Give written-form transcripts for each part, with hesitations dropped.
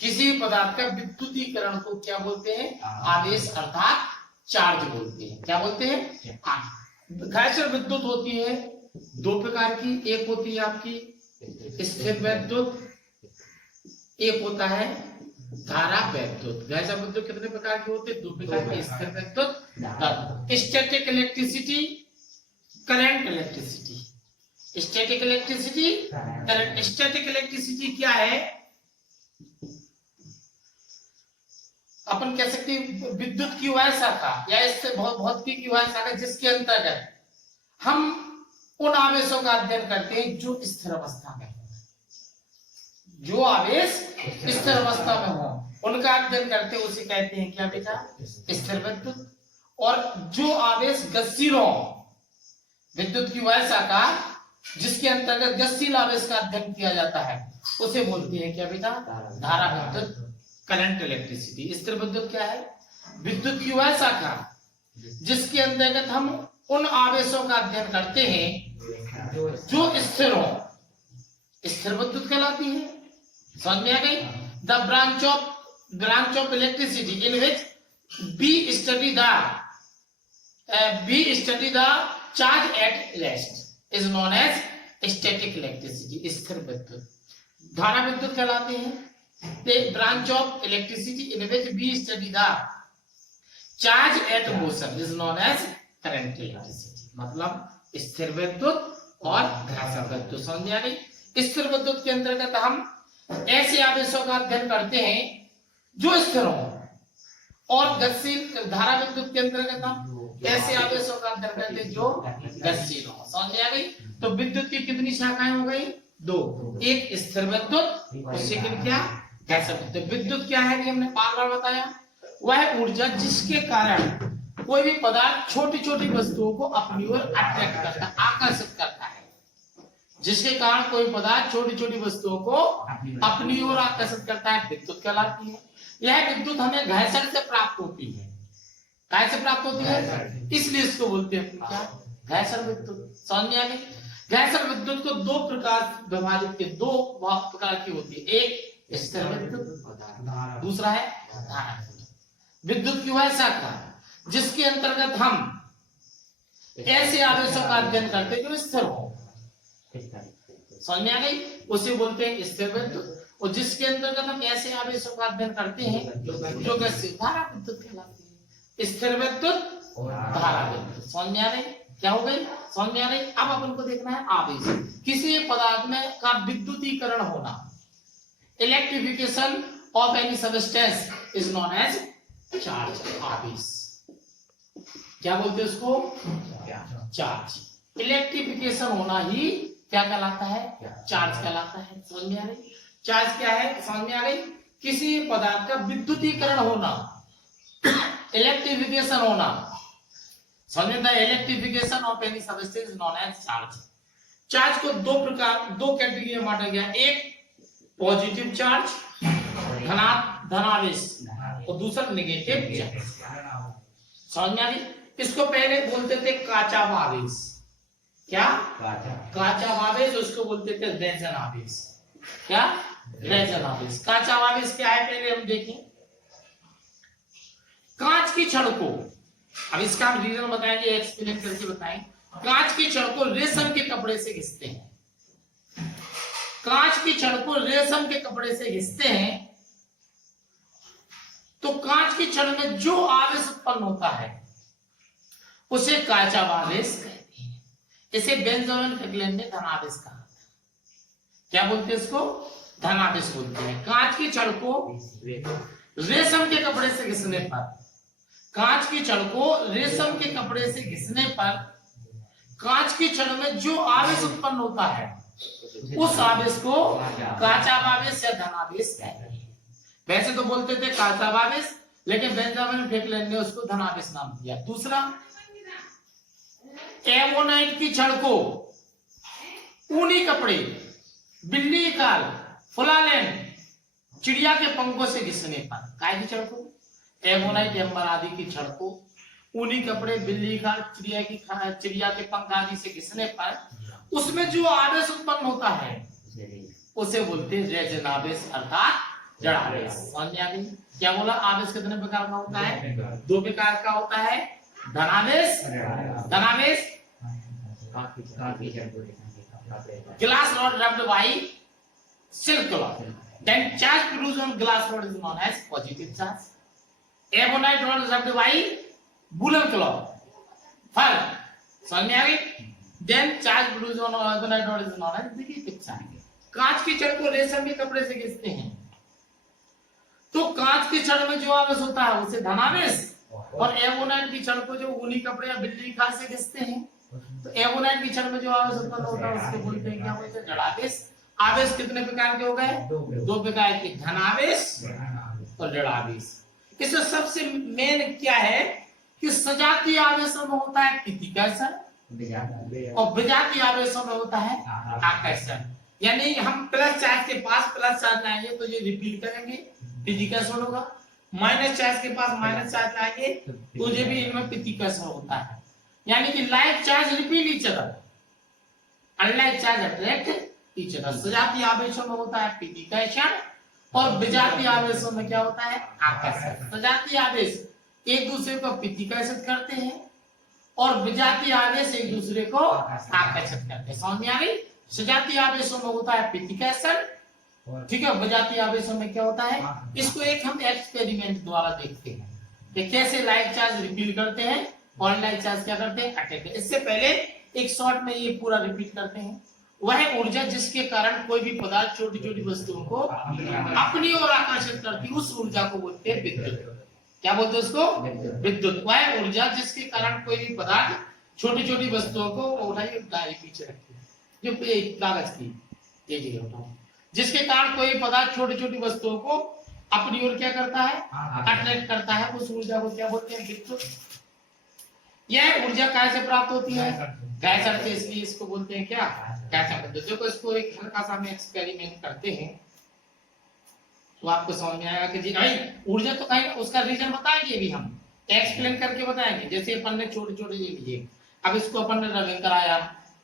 किसी भी पदार्थ का विद्युतीकरण को क्या बोलते हैं? आवेश अर्थात चार्ज बोलते हैं। क्या बोलते हैं? घर्षण विद्युत होती है दो प्रकार की, एक होती है आपकी स्थिर विद्युत, एक होता है धारा विद्युत। घर्षण विद्युत कितने प्रकार की होती है? दो प्रकार की, स्थिर विद्युत, static electricity, current electricity. Static electricity, current. Static electricity क्या है? अपन कह सकते हैं विद्युत की वह शाखा या इससे भौतिकी की वह शाखा जिसके अंतर्गत हम उन आवेशों का अध्ययन करते हैं जो स्थिर अवस्था में हो। जो आवेश स्थिर अवस्था में हो उनका अध्ययन करते हैं, उसे कहते हैं क्या बेटा? स्थिर विद्युत। और जो आवेश गतिशील हो, विद्युत की वह शाखा जिसके अंतर्गत गतिशील आवेश का अध्ययन किया जाता है, उसे बोलते हैं क्या बेटा? धारा विद्युत, करंट इलेक्ट्रिसिटी। स्थिर विद्युत क्या है? विद्युत की वह शाखा जिसके अंतर्गत हम उन आवेशों का अध्ययन करते हैं जो स्थिर हो, स्थिर विद्युत कहलाती है। समझ में आ गई? The branch of electricity in which we study the charge at rest is known as static electricity. स्थिर विद्युत। धारा विद्युत कहलाते हैं the branch of electricity in which we study the charge at motion is known as current electricity। मतलब स्थिर विद्युत और घर्षण विद्युत। समझ में आ गई? स्थिर विद्युत के अंतर्गत हम ऐसे आवेशों का अध्ययन करते हैं जो स्थिर हो, और गतिशील धारा विद्युत के अंतर्गत हम ऐसे आवेशों का अध्ययन करते हैं जो गतिशील हो। समझ में आ गई? तो विद्युत की कितनी शाखाएं हो गई? दो, एक स्थिर विद्युत और सेकंड क्या? घर्षण विद्युत। विद्युत क्या है? हमने बार बार बताया, वह ऊर्जा जिसके कारण कोई भी पदार्थ छोटी छोटी वस्तुओं को अपनी ओर अट्रैक्ट करता है, आकर्षित करता है। जिसके कारण कोई पदार्थ छोटी छोटी वस्तुओं को अपनी ओर आकर्षित करता है, विद्युत कहलाती है। यह विद्युत हमें घर्षण से प्राप्त होती है। कैसे प्राप्त होती है? इसलिए इसको बोलते हैं क्या? घर्षण विद्युत। समझ में आ गई? घर्षण विद्युत को दो प्रकार विभाजित के, दो प्रकार की होती है, एक स्थिर विद्युत, दूसरा है धारा विद्युत। विद्युत की वह शाखा जिसके अंतर्गत हम ऐसे आवेशों का अध्ययन करते हैं जो स्थिर हो। समझ में आ गई? उसे बोलते हैं स्थिर विद्युत। और जिसके अंतर्गत हम ऐसे आवेशों का अध्ययन करते हैं जो गतिशील, धारा विद्युत कहलाती है। स्थिर विद्युत और धारा विद्युत। समझ में आ रही? क्या हो गई? समझ में आ रही? अब अपन को देखना है आवेश। किसी पदार्थ में का विद्युतीकरण होना, electrification of any substance is known as charge. आवेश क्या बोलते हैं उसको? चार्ज। इलेक्ट्रिफिकेशन होना ही क्या कहलाता है? चार्ज कहलाता है। समझ में आ रही? चार्ज क्या है? समझ में आ गई? किसी पदार्थ का विद्युतीकरण होना, इलेक्ट्रिफिकेशन होना। समझ में? The electrification of any substance is known as charge. Charge को दो कैटेगरी में बांटा गया, एक पॉजिटिव चार्ज धनावेश और दूसरा नेगेटिव चार्ज। समझ में आ गई? इसको पहले बोलते थे काचा आवेश। क्या? काचा आवेश। उसको बोलते थे रेजन आवेश। क्या? रेजन आवेश। काचा आवेश क्या है पहले हम देखें। कांच की छड़ को, अब इसका हम रीजन बताएंगे, एक्सप्लेन करके बताएं। कांच की छड़ को रेशम के कपड़े से घिसते हैं। कांच की छड़ को रेशम के कपड़े से घिसते हैं तो कांच की छड़ में जो आवेश उत्पन्न होता है उसे काचा आवेश कहते हैं। इसे बेंजामिन फ्रैंकलिन ने धनावेश कहा। क्या बोलते हैं इसको? धनावेश बोलते हैं। कांच की छड़ को रेशम के कपड़े से घिसने पर, कांच की छड़ को रेशम के कपड़े से घिसने पर कांच की छड़ में जो आवेश उत्पन्न होता है उस आवेश को काचा आवेश या धनावेश कहते हैं। वैसे तो बोलते थे काचा आवेश, लेकिन बेंजामिन फ्रैंकलिन ने उसको धनावेश नाम दिया। दूसरा, एमोनाइट की छड़ को ऊनी कपड़े, बिल्ली खाल, फुलालेन, चिड़िया के पंखों से घिसने पर, काय की छड़ को? एमोनाइट एम्बर आदि की छड़ को ऊनी कपड़े, बिल्ली खाल, चिड़िया के पंख आदि से घिसने पर उसमें जो आवेश उत्पन्न होता है उसे बोलते हैं रेजन आवेश अर्थात जड़ आवेश। समझ में आ गई? क्या बोला? आवेश कितने प्रकार का होता है? 2 प्रकार का होता है, धनावेश, धनावेश, glass rod rubbed by silk cloth, then charge produced on glass rod is known as positive charge. Ebonite rod rubbed by woolen cloth, फर्क समझ में आ गई? then charge produced on ebonite rod is known as negative charge. कांच की छड़ को रेशम के कपड़े से घिसते हैं तो कांच की छड़ में जो आवेश होता है उसे धनावेश, और एबोनाइट की छड़ को जो ऊनी कपड़े या बिल्ली खाल से घिसते हैं तो एबोनाइट की छड़ में जो आवेश उत्पन्न होता है उसको बोलते हैं, क्या बोलते हैं? जड़ावेश। आवेश कितने प्रकार के हो गए? 2 प्रकार के, धनावेश और जड़ावेश। इसमें सबसे मेन क्या है कि सजातीय आवेशों में होता है प्रतिकर्षण और विजातीय आवेशों में होता है आकर्षण। यानी हम प्लस चार्ज के पास प्लस चार्ज लाएंगे तो ये रिपील करेंगे, प्रतिकर्षण होगा। माइनस चार्ज के पास माइनस चार्ज लाएंगे तो ये भी इनमें प्रतिकर्षण होता है। यानी कि like charge repeal each other, unlike charge attract each other. सजातीय आवेशों में होता है प्रतिकर्षण और विजातीय आवेशों में क्या होता है? आकर्षण। सजातीय आवेश एक दूसरे को प्रतिकर्षित करते हैं और विजातीय आवेश एक दूसरे को आकर्षित करते हैं। समझ में आ गई? सजातीय आवेशों में होता है प्रतिकर्षण, ठीक है। विजातीय आवेशों में क्या होता है? इसको एक हम एक्सपेरिमेंट द्वारा देखते हैं कि कैसे लाइक चार्ज रिपील करते हैं और अनलाइक चार्ज क्या करते हैं? अटैक। इससे पहले एक शॉर्ट में ये पूरा रिपीट करते हैं। वह ऊर्जा जिसके कारण कोई भी पदार्थ छोटी छोटी वस्तुओं को अपनी ओर आकर्षित करती है उस ऊर्जा को बोलते हैं विद्युत। क्या बोलते हैं उसको? विद्युत। वह ऊर्जा जिसके कारण कोई भी पदार्थ छोटी छोटी वस्तुओं को उठाइए पीछे रखती है, जो कागज की ये उठाओ, जिसके कारण कोई पदार्थ छोटी छोटी वस्तुओं को अपनी ओर क्या करता है? अट्रैक्ट करता है। उस ऊर्जा को क्या बोलते हैं? विद्युत। यह ऊर्जा कैसे प्राप्त होती है? गैस से, इसलिए इसको बोलते हैं क्या? गैस विद्युत। देखो इसको एक हल्का सा हम एक्सपेरिमेंट करते हैं तो आपको समझ में आएगा कि जी भाई ऊर्जा तो कहीं उसका रीजन बताएंगे, भी हम एक्सप्लेन करके बताएंगे। जैसे अपन ने छोटे छोटे ये लिए, अब इसको अपन ने रबिंग कराया,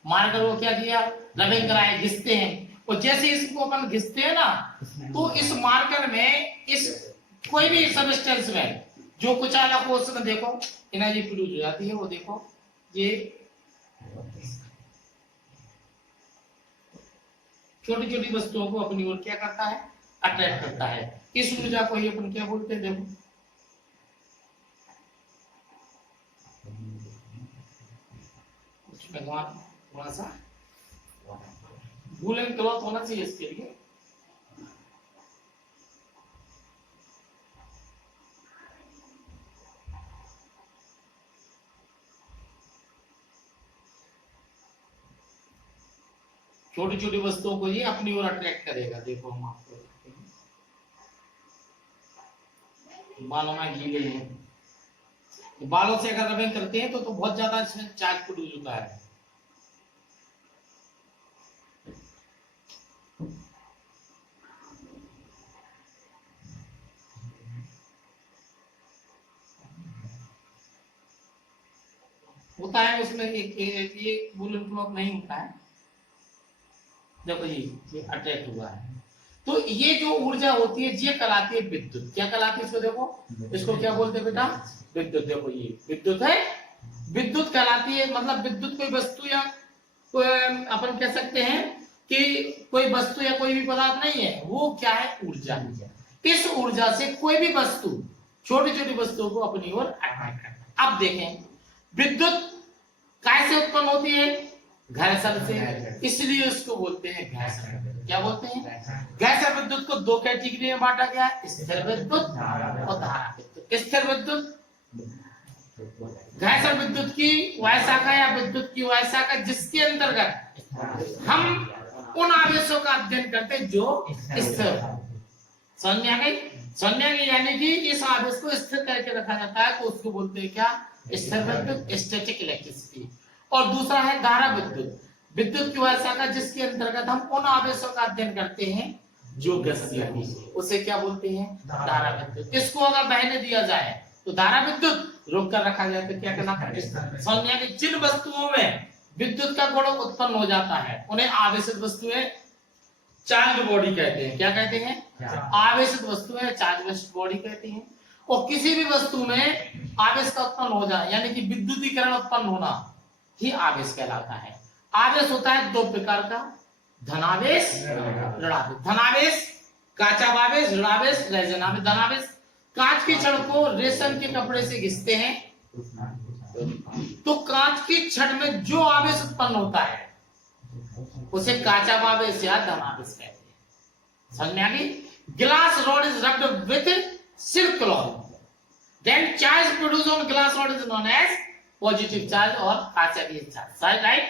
मारकर वो क्या किया? रबिंग कराया, घिसते हैं, और जैसे इसको अपन घिसते हैं ना तो इस मार्कर में इस कोई भी सबस्टेंस में जो कुछ आला को उसमें देखो एनर्जी प्रोड्यूस हो जाती है। वो देखो ये छोटी छोटी वस्तुओं को अपनी ओर क्या करता है? अट्रैक्ट करता है। इस ऊर्जा को ही अपन क्या बोलते हैं? देखो उसमें थोड़ा सा वूलन क्लॉथ होना चाहिए इसके लिए। छोटी छोटी वस्तुओं को ये अपनी ओर अट्रैक्ट करेगा। देखो हम आपको देखते हैं, बालों में गीले हैं, बालों से अगर रबिंग करते हैं तो बहुत ज्यादा चार्ज प्रोड्यूस होता है। होता है उसमें एक ये वूलन क्लॉथ नहीं होता है। देखो ये अटैक हुआ है तो ये जो ऊर्जा होती है ये कहलाती है विद्युत। क्या कहलाती है? इसको देखो, इसको क्या बोलते हैं बेटा? विद्युत। देखो ये विद्युत है, विद्युत कहलाती है। मतलब विद्युत कोई वस्तु या अपन कह सकते हैं कि कोई वस्तु या कोई भी पदार्थ नहीं है, वो क्या है? ऊर्जा। इस ऊर्जा से कोई भी वस्तु छोटी छोटी वस्तुओं को अपनी ओर अट्रैक्ट करता है। अब देखें विद्युत कैसे उत्पन्न होती है? घर्षण से, इसलिए उसको बोलते हैं घर्षण। क्या बोलते हैं? घर्षण विद्युत को 2 कैटेगरी में बांटा गया है, स्थिर विद्युत और धारा विद्युत। स्थिर विद्युत घर्षण विद्युत की वह शाखा या विद्युत की वह शाखा जिसके अंतर्गत हम उन आवेशों का अध्ययन करते हैं जो स्थिर। समझ में आ गई? समझ में आ गई? यानी कि इस आवेश को स्थिर करके रखा जाता है तो उसको बोलते हैं क्या? स्थिर विद्युत, स्टैटिक इलेक्ट्रिसिटी। और दूसरा है धारा विद्युत, विद्युत की वह शाखा जिसके अंतर्गत हम उन आवेशों का अध्ययन करते हैं जो गतिशील, उसे क्या बोलते हैं? धारा विद्युत। इसको अगर बहने दिया जाए तो धारा विद्युत, रोक कर रखा जाए तो क्या कहलाता है? समझ में आ गई? जिन वस्तुओं में विद्युत का गुण उत्पन्न हो जाता है उन्हें आवेशित वस्तुएं चार्ज बॉडी कहते हैं। क्या कहते हैं? आवेशित वस्तु है, चार्जलेस बॉडी कहते हैं। और किसी भी वस्तु में आवेश का उत्पन्न हो जाए यानी कि विद्युतीकरण उत्पन्न होना ही आवेश कहलाता है। आवेश होता है दो प्रकार का, धनावेश, ऋणावेश। धनावेश काचावेश, ऋणावेश रेजनावेश। धनावेश कांच की छड़ को रेशम के कपड़े से घिसते हैं तो कांच की छड़ में जो आवेश उत्पन्न होता है उसे काचावेश या धनावेश कहते हैं। समझ में आ गई? Glass rod is rubbed with silk cloth, then charge produced on glass rod is known as positive charge और काचावेश चार्ज, राइट?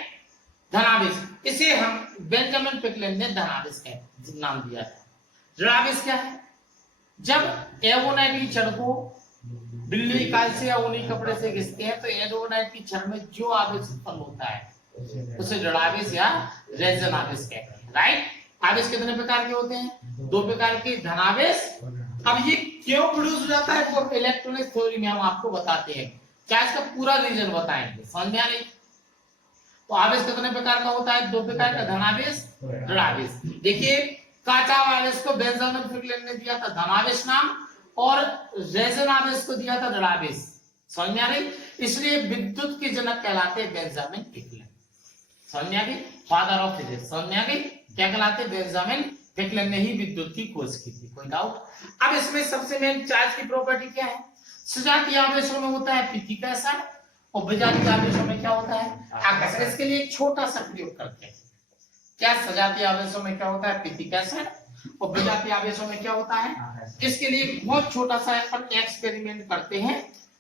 धनावेश, इसे हम बेंजामिन फ्रैंकलिन ने धनावेश का नाम दिया था। ऋणावेश क्या है? जब एवोनाइट की छड़ को बिल्ली काल से या ऊनी कपड़े से घिसते हैं तो एवोनाइट की छड़ में जो आवेश उत्पन्न होता है उसे ऋणावेश या रेजन आवेश कहते हैं, राइट? आवेश कितने प्रकार के होते हैं? दो प्रकार के, धनावेश। अब ये क्यों प्रोड्यूस हो जाता है वो इलेक्ट्रॉनिक थ्योरी में हम आपको बताते हैं, क्या इसका पूरा रीजन बताएंगे, समझ में आ रही? तो आवेश कितने प्रकार का होता है? दो प्रकार का, धनावेश, ऋणावेश। देखिए काचा आवेश को बेंजामिन फ्रैंकलिन ने दिया था धनावेश नाम और रेजन आवेश को दिया था ऋणावेश, समझ में आ रही? इसलिए विद्युत के जनक कहलाते हैं बेंजामिन फ्रैंकलिन, समझ में आ गई? फादर ऑफ फिजिक्स, समझ में आ गई? क्या कहलाते? बेंजामिन फ्रैंकलिन ने ही विद्युत की खोज की थी, कोई डाउट? अब इसमें सबसे मेन चार्ज की प्रॉपर्टी क्या है? सजातीय आवेशों में होता है पृथ्वीकर्षण और विजातीय आवेशों में क्या होता है? आकर्षण। इसके लिए एक छोटा सा प्रयोग करते हैं। क्या सजातीय आवेशों में क्या होता है? पृथ्वीकर्षण और विजातीय आवेशों में क्या होता है? इसके लिए एक बहुत छोटा सा अपन एक्सपेरिमेंट करते हैं,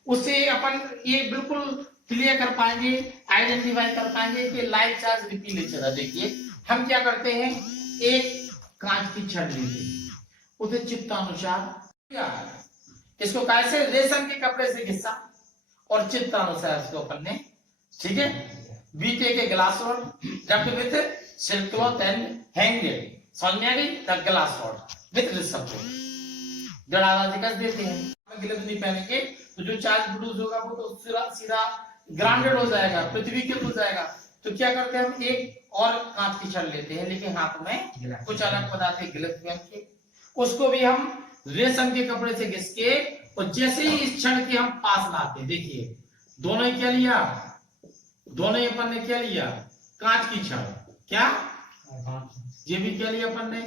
उससे अपन ये बिल्कुल क्लियर कर पाएंगे, आइडेंटिफाई कर पाएंगे कि लाइव चार्ज रिपीलेशन है। देखिए हम क्या करते हैं, एक कांच की छड़ लेते हैं, उसे चित्तानुसार इसको कैसे रेशम के कपड़े से घिसा और चित्तानुसार इसको अपन ने, ठीक है, बीटे के glass rod rubbed with silk cloth and hanged, समझ में आ गई? The glass rod with receptor जड़ावाजी कस देते हैं। हम ग्लव्स नहीं पहनेंगे तो जो चार्ज प्रोड्यूस होगा वो तो सीधा ग्राउंडेड हो जाएगा, पृथ्वी के हो जाएगा। तो क्या करते हैं, हम एक और कांच की छड़ लेते हैं लेकिन हाथ में कुछ अलग पदार्थ ग्लव्स पहन के, उसको भी हम रेशम के कपड़े से घिस के और जैसे ही इस छड़ के हम पास लाते हैं, देखिए दोनों ही क्या लिया, दोनों ही अपन ने क्या लिया? कांच की छड़। क्या ये भी क्या लिया अपन ने?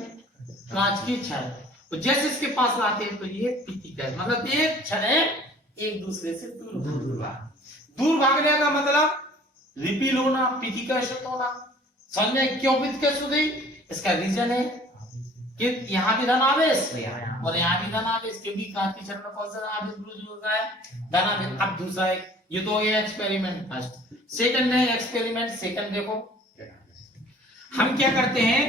कांच की छड़। तो जैसे इसके पास लाते हैं तो ये पृथ्वीकर्षण, मतलब एक छड़ें एक दूसरे से दूर भागने का मतलब रिपील होना, पृथ्वीकर्षित होना। समझ में क्यों पृथ्वीकर्षित हुई? इसका रीजन है कि यहाँ भी धनावेश और यहाँ भी धनावेश, क्योंकि कांच की छड़ में कौन सा आवेश प्रोड्यूस होता है? धनावेश। अब दूसरा एक, ये तो ये एक्सपेरिमेंट फर्स्ट, सेकंड है एक्सपेरिमेंट सेकंड। देखो हम क्या करते हैं,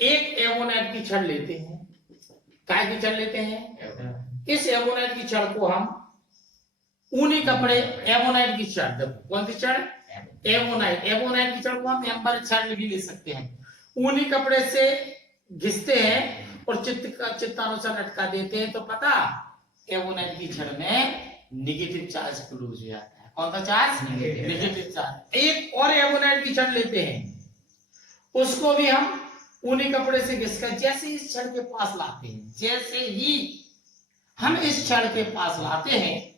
एक एवोनाइट की छड़ लेते हैं, काय की छड़ लेते हैं, इस एवोनाइट की छड़ को हम ऊनी कपड़े, एवोनाइट की छड़, देखो कौन सी छड़? एवोनाइट। एवोनाइट की छड़ को हम एम्बर छड़ भी ले सकते हैं, ऊनी कपड़े से घिसते हैं और चित्तानुसार लटका देते हैं तो पता एवोनाइट की छड़ में नेगेटिव चार्ज प्रोड्यूस हो जाता है। कौन सा चार्ज? Negative charge. एक और एवोनाइट की छड़ लेते हैं, उसको भी हम ऊनी कपड़े से घिसकर जैसे इस छड़ के पास लाते हैं, जैसे ही हम इस छड़ के पास लाते हैं,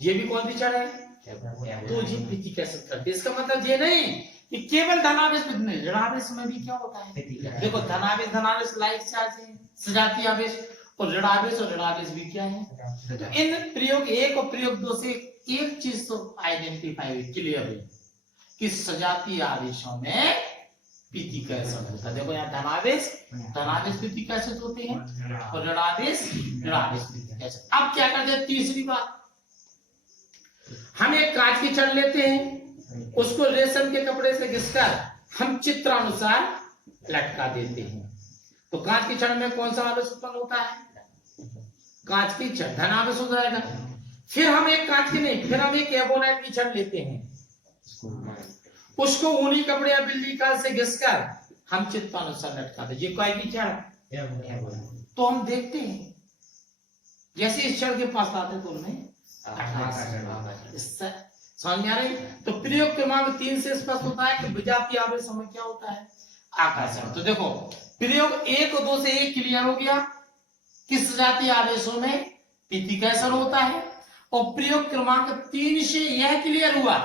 ये भी कौन सी छड़ है? तो जी पृथ्वीकर्षण करती है। इसका मतलब ये नहीं कि केवल धनावेश में नहीं, ऋणावेश में भी क्या होता है? देखो धनावेश, धनावेश लाइक चार्ज है, सजातीय आवेश, और ऋणावेश भी क्या है? तो इन प्रयोग एक और प्रयोग दो से एक चीज तो आइडेंटिफाई हुई, क्लियर हुई कि सजातीय आवेशों में पृथ्वीकर्षण होता है। देखो यहाँ धनावेश पृथ्वीकर्षित होते हैं और ऋणावेश पृथ्वीकर्षित। अब क्या करते हैं, तीसरी बात, हम एक कांच की छड़ लेते हैं, उसको रेशम के कपड़े से घिसकर हम चित्रानुसार लटका देते हैं। तो कांच की छड़ में कौन सा आवेश उत्पन्न होता है? कांच की छड़, धनावेश हो जाएगा। फिर हम एक कांच की नहीं, फिर हम एक एवोनाइट की छड़ लेते हैं, उसको ऊनी कपड़े या बिल्ली काल से घिसकर हम चित्रानुसार लटका देते। ये काय की छड़? तो हम देखते हैं जैसे इस छड़ के पास आते तो उनमें समझ में आ रही? तो प्रयोग क्रमांक 3 से स्पष्ट होता है कि विजातीय आवेशों में क्या होता है? आकर्षण। तो देखो प्रयोग 1 और 2 से 1 क्लियर हो गया, किस सजातीय आवेशों में पृथक्करण होता है, और प्रयोग क्रमांक 3 से यह क्लियर हुआ,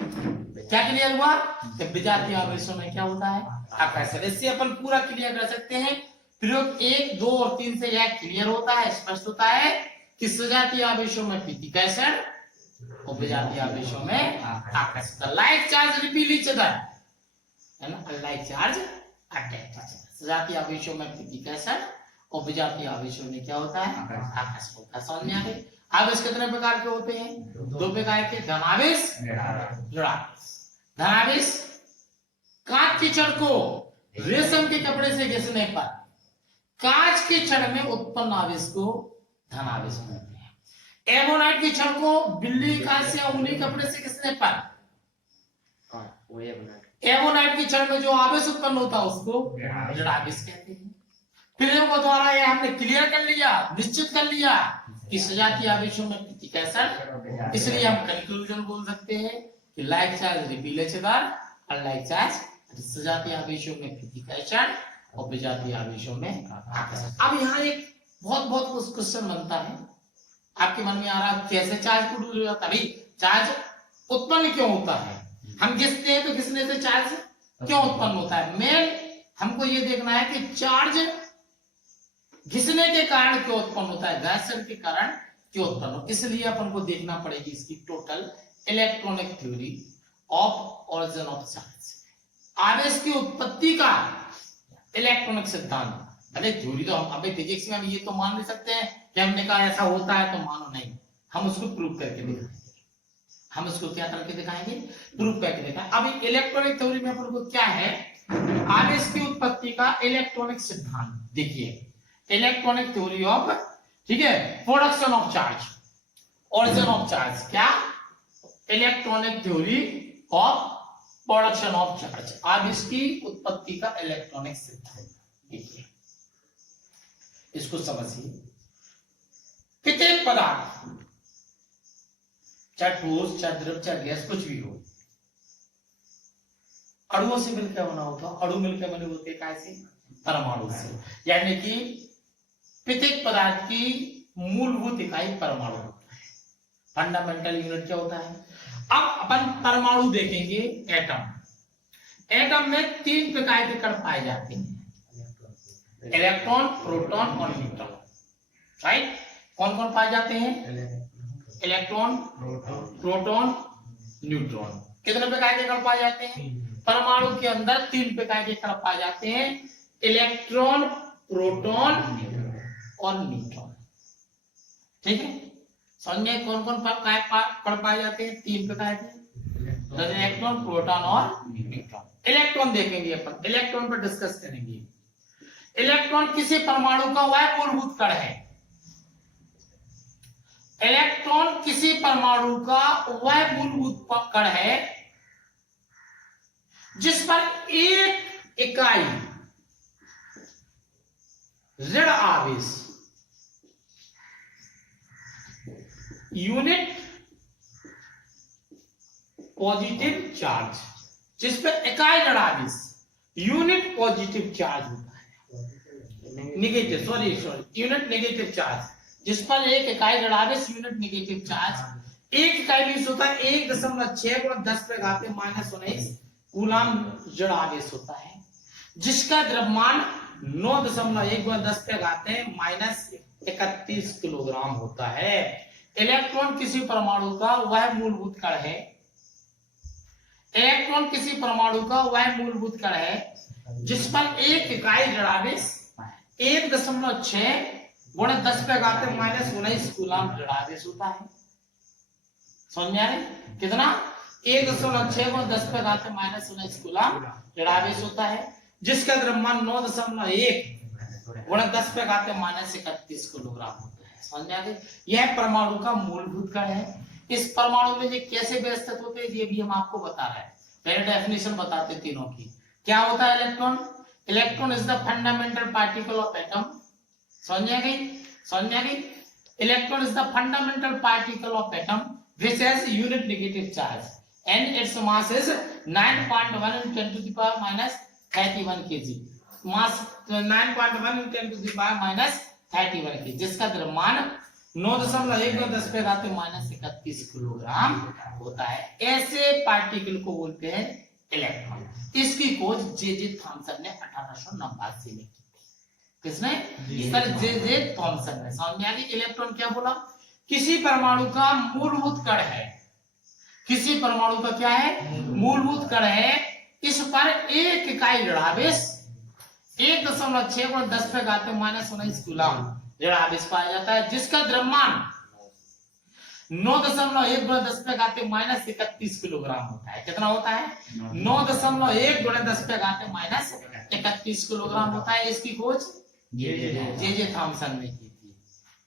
क्या क्लियर हुआ कि विजातीय आवेशों में क्या होता है, आकर्षण। इससे अपन पूरा क्लियर कर सकते हैं, प्रयोग 1, 2 और 3 से यह क्लियर होता है, स्पष्ट होता है कि सजातीय आवेशों में पृथक्करण और विजातीय आवेशों में आकर्षण। Like charge repeal each other, है ना, लाइक चार्ज अटैच। सजातीय आवेशों में पृथक्करण और विजातीय आवेशों में क्या होता है, आकर्षण होता है। समझ में आ गई। आवेश कितने प्रकार के होते हैं, 2 प्रकार के, धनावेश, ऋणावेश। धनावेश, कांच की छड़ को रेशम के कपड़े से घिसने पर कांच की छड़ में उत्पन्न आवेश को धनावेश कहते हैं। एमोनाइट की छड़ को बिल्ली, कांच या ऊनी कपड़े से घिसने पर एमोनाइट की छड़ में जो आवेश उत्पन्न होता है उसको ऋणावेश कहते हैं। प्रयोग के द्वारा ये हमने क्लियर कर लिया, निश्चित कर लिया कि सजातीय आवेशों में पृथक्करण, इसलिए हम कंक्लूजन बोल सकते हैं कि like charge repeal each other, unlike charge सजातीय आवेशों में पृथक्करण और विजातीय आवेशों में आकर्षण। अब यहाँ एक बहुत क्वेश्चन बनता है, आपके मन में आ रहा है कैसे चार्ज प्रोड्यूस हो जाता है, भाई चार्ज उत्पन्न क्यों होता है, हम घिसते हैं तो घिसने से चार्ज क्यों उत्पन्न होता है। मेन हमको ये देखना है कि चार्ज घिसने के कारण क्यों उत्पन्न होता है, घर्षण के कारण क्यों उत्पन्न होता है। इसलिए अपन को देखना पड़ेगी इसकी total electronic theory of origin of charge, आवेश की उत्पत्ति का इलेक्ट्रॉनिक सिद्धांत। अरे थ्योरी तो हम अभी फिजिक्स में हम ये तो मान नहीं सकते हैं कि हमने कहा ऐसा होता है तो मानो, नहीं, हम उसको प्रूव करके दिखाएंगे। हम उसको क्या करके दिखाएंगे, प्रूव करके दिखाएंगे। अभी इलेक्ट्रॉनिक थ्योरी में अपन को क्या है, आवेश की उत्पत्ति का इलेक्ट्रॉनिक सिद्धांत। देखिए इलेक्ट्रॉनिक थ्योरी ऑफ, ठीक है, production of charge, origin of charge, क्या, electronic theory of production of charge, आवेश की उत्पत्ति का इलेक्ट्रॉनिक सिद्धांत। देखिए इसको समझिए। प्रत्येक पदार्थ, चाहे ठोस, चाहे द्रव, चाहे गैस, कुछ भी हो, अणुओं से मिलकर बना होता है। अणु मिलकर बने होते हैं कैसे, परमाणु से, यानी कि प्रत्येक पदार्थ की मूलभूत इकाई परमाणु होता है। फंडामेंटल यूनिट क्या होता है। अब अपन परमाणु देखेंगे, एटम। एटम में 3 प्रकार के कण पाए जाते हैं, इलेक्ट्रॉन, प्रोटॉन और न्यूट्रॉन, राइट। कौन कौन पाए जाते हैं, इलेक्ट्रॉन, प्रोटॉन, न्यूट्रॉन। कितने प्रकार के कण पाए जाते हैं, परमाणु के अंदर 3 प्रकार के कण पाए जाते हैं, इलेक्ट्रॉन, प्रोटॉन और न्यूट्रॉन। ठीक है, समझ में कौन कौन कण पाए जाते हैं, 3 प्रकार के, इलेक्ट्रॉन, प्रोटॉन और न्यूट्रॉन। इलेक्ट्रॉन देखेंगे अपन, इलेक्ट्रॉन पर डिस्कस करेंगे। इलेक्ट्रॉन किसी परमाणु का वह मूलभूत कण है, इलेक्ट्रॉन किसी परमाणु का वह मूलभूत कण है जिस पर एक इकाई ऋण आवेश, यूनिट पॉजिटिव चार्ज, जिस पर इकाई ऋण आवेश, यूनिट पॉजिटिव चार्ज होता है, negative, sorry unit negative charge, जिस पर एक इकाई ऋण आवेश, यूनिट नेगेटिव चार्ज, एक इकाई मीन्स होता है 1.6 × 10⁻⁻19 कूलाम ऋण आवेश होता है, जिसका द्रव्यमान 9.1 × 10⁻31 किलोग्राम होता है। इलेक्ट्रॉन किसी परमाणु का वह मूलभूत कण है, इलेक्ट्रॉन किसी परमाणु का वह मूलभूत कण है जिस पर एक इकाई ऋण आवेश 1.6 × 10⁻⁻19 कूलाम ऋण आवेश होता है। समझ में आ रहा है कितना, 1.6 × 10⁻⁻19 कूलाम ऋण आवेश होता है, जिसका द्रव्यमान 9.1 × 10⁻31 किलोग्राम होता है। समझ में आ गई, यह परमाणु का मूलभूत कण है। इस परमाणु में ये कैसे व्यवस्थित होते हैं ये भी हम आपको बता रहे हैं, पहले डेफिनेशन बताते तीनों की। क्या होता है electron, electron is the fundamental particle of atom. समझ में आ गई, समझ में आ गई। Electron is the fundamental particle of atom which has unit negative charge and its mass is 9.1 × 10⁻³ 31 kg, mass 9.1 × 10⁻³ kg, जिसका द्रव्यमान 9.1×10⁻³ किलोग्राम होता है। ऐसे पार्टिकल को बोलते हैं इलेक्ट्रॉन। इसकी खोज जे थॉमसन ने 1889 में की। किसने? सर जे थॉमसन ने। समझ में आ गई? इलेक्ट्रॉन क्या बोला? किसी परमाणु का मूलभूत कण है। किसी परमाणु का क्या है? मूलभूत कण है। इस पर एक इकाई ऋणावेश 1.6 × 10⁻⁻19 कूलम ऋणावेश पाया जाता है, जिसका द्रव्यमान 9.1 × 10⁻31 किलोग्राम होता है। कितना होता है? 9.1 × 10⁻31 किलोग्राम होता है। इसकी खोज जे थॉमसन ने की थी।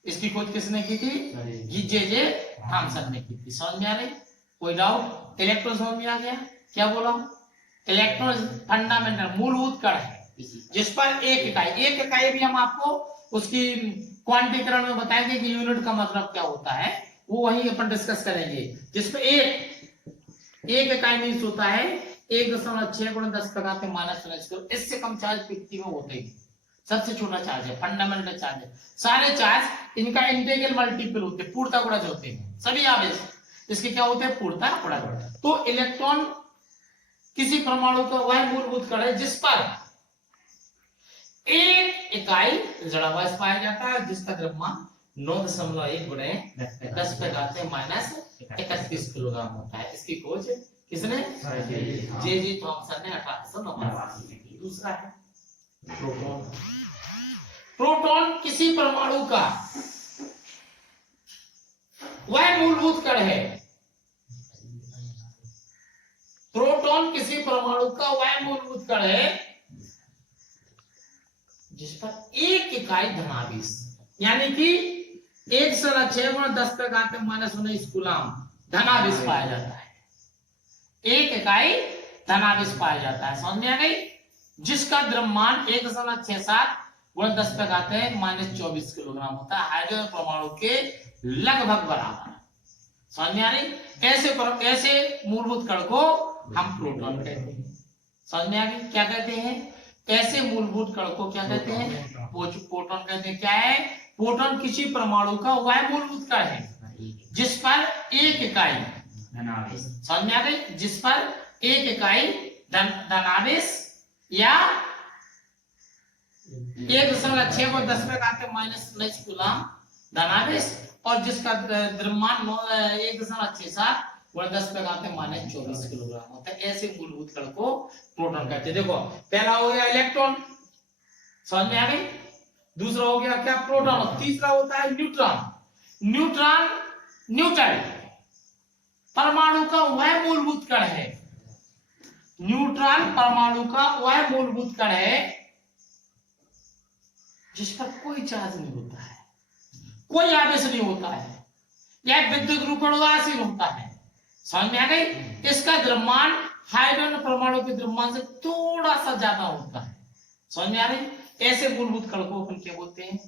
इसकी खोज किसने की थी? जे थॉमसन ने की थी। समझ में आ रही? कोई डाउट? इलेक्ट्रॉन समझ में आ गया? क्या बोला? इलेक्ट्रॉन फंडामेंटल मूलभूत कण है, जिस पर एक इकाई भी हम आपको उसकी क्वांटीकरण में बताएंगे कि यूनिट का मतलब क्या होता है, वो वही अपन डिस्कस करेंगे। जिसमें एक इकाई मीन्स होता है 1.6 × 10⁻⁻⁰। इससे कम चार्ज पृथ्वी में होते ही सबसे छोटा चार्ज है, फंडामेंटल चार्ज है। सारे चार्ज इनका इंटीग्रल मल्टीपल होते हैं, पूर्णता गुणज होते हैं। सभी आवेश इसके क्या होते हैं? पूर्णता गुणज। तो इलेक्ट्रॉन किसी परमाणु का वह मूलभूत कण है जिस पर एक इकाई ऋणावेश पाया जाता है, जिसका द्रव्यमान 9.1 × 10⁻31 किलोग्राम होता है। इसकी खोज किसने? जे थॉमसन ने 1889 में की। दूसरा है प्रोटॉन। प्रोटॉन किसी परमाणु का वह मूलभूत कण है। प्रोटॉन किसी परमाणु का वह मूलभूत कण है जिस पर एक इकाई धनावेश, यानी कि 1.6 × 10⁻⁻19 कूलम धनावेश पाया जाता है। एक इकाई धनावेश पाया जाता है। समझ में आ गई? जिसका द्रव्यमान 1.67 × 10⁻⁻24 किलोग्राम होता है। हाइड्रोजन परमाणु के लगभग बराबर। समझ में आ रही? ऐसे मूलभूत कण को हम प्रोटॉन कहते हैं। समझ में आ गई? क्या कहते हैं? ऐसे मूलभूत कण को क्या कहते हैं? प्रोटॉन कहते हैं। क्या है? प्रोटॉन किसी परमाणु का वह मूलभूत कण है जिस पर एक इकाई धनावेश, समझ में आ गई? जिस पर एक इकाई धनावेश या 1.6 × 10⁻⁻19 कूलम धनावेश और जिसका द्रव्यमान 1.67 × 10⁻⁻24 किलोग्राम होता है। ऐसे मूलभूत कण को प्रोटॉन कहते हैं। देखो, पहला हो गया इलेक्ट्रॉन, समझ में आ गई? दूसरा हो गया क्या? प्रोटॉन। तीसरा होता है न्यूट्रॉन। न्यूट्रॉन परमाणु का वह मूलभूत कण है। न्यूट्रॉन परमाणु का वह मूलभूत कण है जिस पर कोई चार्ज नहीं होता है, कोई आवेश नहीं होता है, यह विद्युत रूपण उदासीन होता है। समझ में आ गई? इसका द्रव्यमान हाइड्रोजन परमाणु के द्रव्यमान से थोड़ा सा ज्यादा होता है। समझ में आ रही? ऐसे मूलभूत कण को अपन क्या बोलते हैं?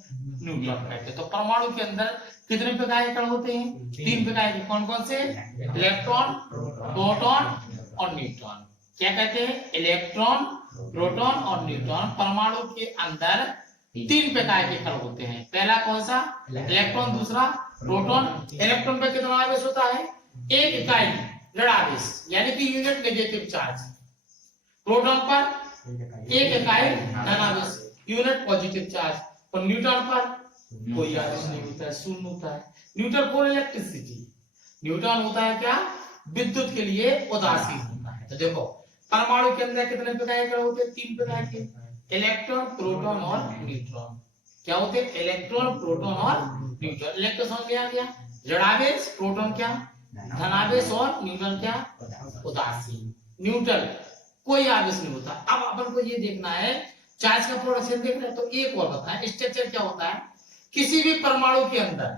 न्यूट्रॉन कहते हैं। तो परमाणु के अंदर कितने प्रकार के कण होते हैं? 3 प्रकार के। कौन कौन से? इलेक्ट्रॉन, प्रोटॉन और न्यूट्रॉन। क्या कहते हैं? इलेक्ट्रॉन, प्रोटॉन और न्यूट्रॉन। परमाणु के अंदर 3 प्रकार के कण होते हैं। पहला कौन सा? इलेक्ट्रॉन। दूसरा प्रोटॉन। इलेक्ट्रॉन पर कितना आवेश होता है? एक इकाई ऋणावेश, यानी कि यूनिट नेगेटिव चार्ज। प्रोटॉन पर एक इकाई धनावेश, यूनिट पॉजिटिव चार्ज। और न्यूट्रॉन पर कोई आवेश नहीं होता है, शून्य होता है। Neutron for electricity. न्यूट्रॉन होता है क्या? विद्युत के लिए उदासीन होता है। तो देखो, परमाणु के अंदर कितने प्रकार के होते हैं? 3 प्रकार के। इलेक्ट्रॉन, प्रोटॉन और न्यूट्रॉन। क्या होते हैं? इलेक्ट्रॉन, प्रोटॉन और न्यूट्रॉन। इलेक्ट्रॉन समझ में आ गया? ऋणावेश। प्रोटॉन क्या? धनावेश। और न्यूट्रॉन क्या? उदासीन। न्यूट्रल कोई आवेश नहीं होता। अब अपन को ये देखना है, चार्ज का प्रोडक्शन देखना है। तो एक और बताएं, स्ट्रक्चर क्या होता है? किसी भी परमाणु के अंदर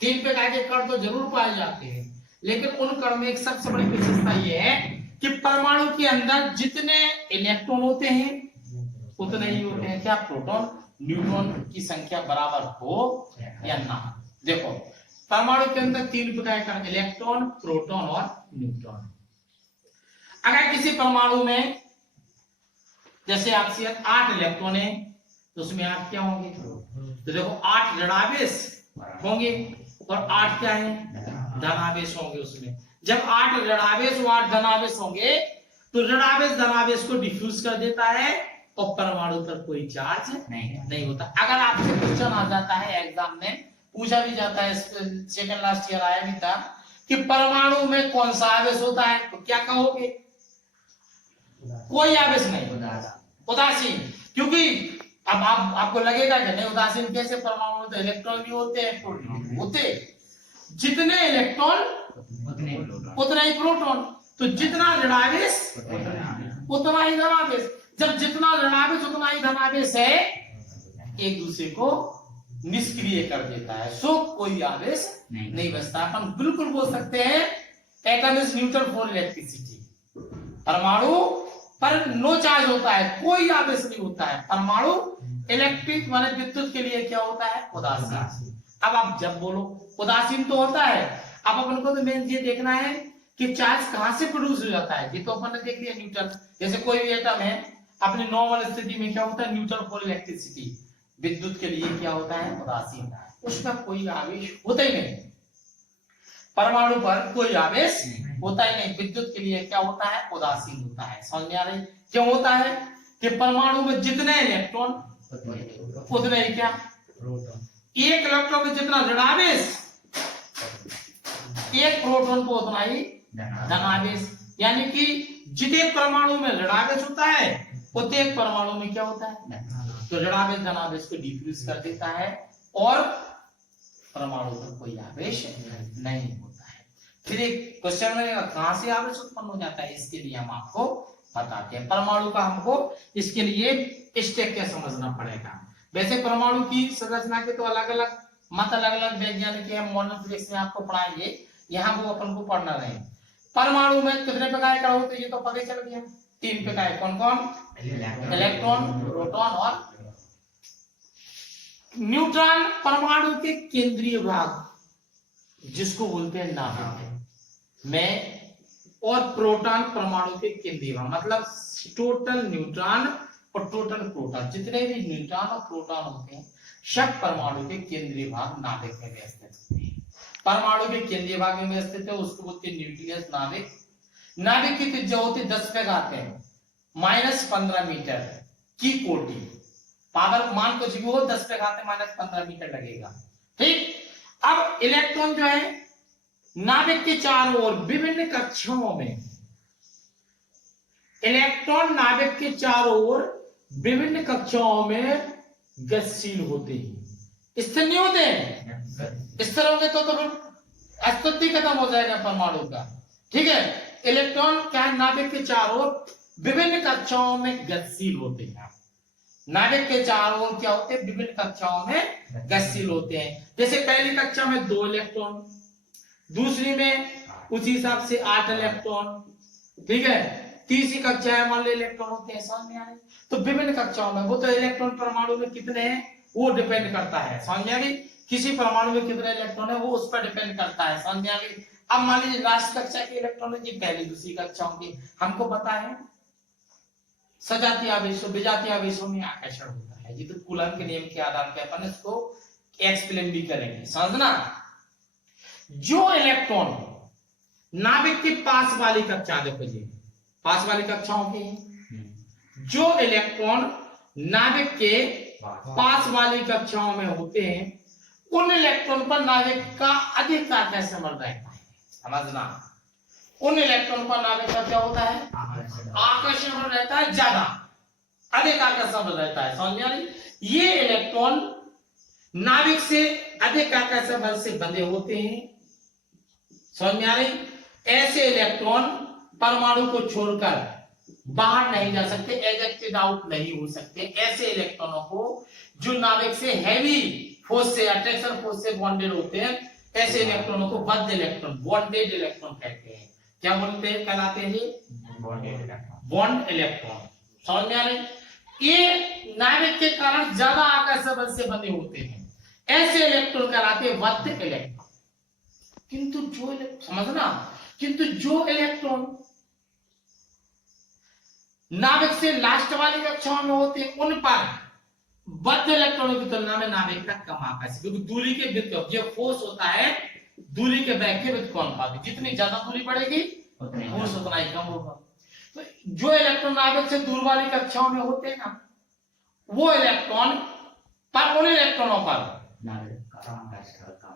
3 प्रकार के कण तो जरूर पाए जाते हैं, लेकिन उन कण में एक सबसे बड़ी विशेषता ये है कि परमाणु के अंदर जितने इलेक्ट्रॉन होते हैं उतने ही होते हैं क्या? प्रोटॉन। न्यूट्रॉन की संख्या बराबर हो या ना। देखो, परमाणु के अंदर 3 प्रकार के इलेक्ट्रॉन, प्रोटॉन और न्यूट्रॉन। अगर किसी परमाणु में जैसे आपसे 8 इलेक्ट्रॉन है तो उसमें 8 क्या होंगे, तो देखो 8 ऋणावेश होंगे और 8 क्या है, धनावेश होंगे उसमें। जब 8 ऋणावेश और 8 धनावेश होंगे तो ऋणावेश धनावेश को डिफ्यूज कर देता है और परमाणु पर कोई चार्ज नहीं होता। अगर आपसे क्वेश्चन आ जाता है एग्जाम में, पूछा भी जाता है, सेकंड लास्ट ईयर आया भी था कि परमाणु में कौन सा आवेश होता है, तो क्या कहोगे, कोई आवेश नहीं, उदासीन। क्योंकि अब आपको लगेगा कि नहीं उदासीन कैसे, परमाणु तो इलेक्ट्रॉन भी होते हैं, प्रोटॉन भी होते, जितने इलेक्ट्रॉन उतना ही प्रोटॉन, तो जितना ऋणावेश उतना ही धनावेश। जब जितना ऋणावेश उतना ही धनावेश है, एक दूसरे को निष्क्रिय कर देता है, सो कोई आवेश नहीं बचता। अपन बिल्कुल बोल सकते हैं atom is neutral for electricity, परमाणु पर नो चार्ज होता है, कोई आवेश नहीं होता है। परमाणु इलेक्ट्रिक माने विद्युत के लिए क्या होता है, उदासीन। अब आप जब बोलो उदासीन तो होता है, अब अपन को तो मेन ये देखना है कि चार्ज कहां से प्रोड्यूस हो जाता है। ये तो अपन ने देख लिया न्यूट्रल, जैसे कोई भी एटम है अपनी नॉर्मल स्थिति में क्या होता है, न्यूट्रल फॉर इलेक्ट्रिसिटी। विद्युत के लिए क्या होता है, उदासीन, उसका कोई आवेश होता ही नहीं। परमाणु पर कोई आवेश होता ही नहीं, विद्युत के लिए क्या होता है, उदासीन होता है। समझ में आ रही, क्यों होता है कि परमाणु में जितने इलेक्ट्रॉन उतने ही क्या, एक इलेक्ट्रॉन में जितना ऋणावेश, एक प्रोटॉन को उतना ही धनावेश। यानी कि जितने परमाणु में ऋणावेश होता है उतने परमाणु में क्या होता है, तो ऋणावेश धनावेश को डिफ्यूज कर देता है और परमाणु पर कोई आवेश नहीं होता है। फिर एक क्वेश्चन में कहां से आवेश उत्पन्न हो जाता है, इसके लिए हम आपको बताते हैं। परमाणु का हमको इसके लिए स्टेप क्या समझना पड़ेगा। वैसे परमाणु की संरचना के तो अलग अलग मत, अलग अलग वैज्ञानिक है, मॉडर्न फिजिक्स में आपको पढ़ाएंगे, यहाँ वो अपन को पढ़ना नहीं। परमाणु में कितने प्रकार का होते हैं ये तो पता ही चल गया, 3 प्रकार, कौन कौन, इलेक्ट्रॉन, प्रोटॉन और न्यूट्रॉन। परमाणु के केंद्रीय भाग जिसको बोलते हैं नाभिक में, और प्रोटॉन परमाणु के केंद्रीय भाग, मतलब टोटल न्यूट्रॉन और टोटल प्रोटॉन, जितने भी न्यूट्रॉन और प्रोटॉन होते हैं सब परमाणु के केंद्रीय भाग नाभिक में स्थित होते हैं। परमाणु के केंद्रीय भाग में स्थित है उसको बोलते हैं न्यूक्लियस नाभिक। नाभिक की त्रिज्या होती है 10 पे आते हैं -15 मीटर की कोटि, पावर मान कुछ भी हो 10 पे आते -15 मीटर लगेगा, ठीक। अब इलेक्ट्रॉन जो है नाभिक के चारों ओर विभिन्न कक्षाओं में, इलेक्ट्रॉन नाभिक के चारों ओर विभिन्न कक्षाओं में गतिशील होते हैं, स्थिर नहीं होते हैं। स्थिर होंगे तो अस्तित्व खत्म हो जाएगा परमाणु का, ठीक है। इलेक्ट्रॉन क्या है, नाभिक के चारों ओर विभिन्न कक्षाओं में गतिशील होते हैं। नाभिक के चारों ओर क्या होते हैं, विभिन्न कक्षाओं में गतिशील होते हैं। जैसे पहली कक्षा में 2 इलेक्ट्रॉन, दूसरी में उसी हिसाब से 8 इलेक्ट्रॉन, ठीक है। तीसरी कक्षा है मान लो इलेक्ट्रॉन होते हैं, समझ में आ रही। तो विभिन्न कक्षाओं में वो तो इलेक्ट्रॉन परमाणु में कितने हैं वो डिपेंड करता है, समझ में आ गई। किसी परमाणु में कितने इलेक्ट्रॉन है वो उस पर डिपेंड करता है, समझ में आ गई। अब मान लीजिए लास्ट कक्षा के इलेक्ट्रॉन है जी, पहली दूसरी कक्षाओं की, हमको पता है सजातीय आवेशों विजातीय आवेशों में आकर्षण होता है जी, तो कूलम के नियम के आधार पर अपन इसको एक्सप्लेन भी करेंगे, समझना। जो इलेक्ट्रॉन नाभिक के पास वाली कक्षा, देखो जी पास वाली कक्षाओं की, जो इलेक्ट्रॉन नाभिक के पास वाली कक्षाओं में होते हैं उन इलेक्ट्रॉन पर नाभिक का अधिक आकर्षण बल रहता है, समझना। उन इलेक्ट्रॉन पर नाभिक का क्या होता है, आकर्षण बल रहता है, ज्यादा अधिक आकर्षण बल रहता है, समझ में आ रही। ये इलेक्ट्रॉन नाभिक से अधिक आकर्षण बल से बंधे होते हैं, समझ में आ रही। ऐसे इलेक्ट्रॉन परमाणु को छोड़कर बाहर नहीं जा सकते, एजेक्टेड आउट नहीं हो सकते। ऐसे इलेक्ट्रॉनों को जो नाभिक से हैवी फोर्स से, अट्रैक्शन फोर्स से बॉन्डेड होते हैं, ऐसे इलेक्ट्रॉनों को बद्ध इलेक्ट्रॉन, बॉन्डेड इलेक्ट्रॉन कहते हैं। क्या बोलते हैं, कहलाते हैं जी बॉन्ड इलेक्ट्रॉन, समझ में आ रही। ये नाभिक के कारण ज्यादा आकर्षण बल से बंधे होते हैं, ऐसे इलेक्ट्रॉन कहलाते हैं बद्ध इलेक्ट्रॉन। किंतु जो समझना, किंतु जो इलेक्ट्रॉन नाभिक से लास्ट वाली कक्षाओं में होते हैं उन पर बद्ध इलेक्ट्रॉनों की तुलना में नाभिक का कम आकर्षण, क्योंकि दूरी के विद्युत ये फोर्स होता है दूरी के बैक के विद्युत अनुपात, जितनी ज्यादा दूरी बढ़ेगी फोर्स उतना ही कम होगा। तो जो इलेक्ट्रॉन नाभिक से दूर वाली कक्षाओं में होते हैं ना, वो इलेक्ट्रॉन पर उन इलेक्ट्रॉनों पर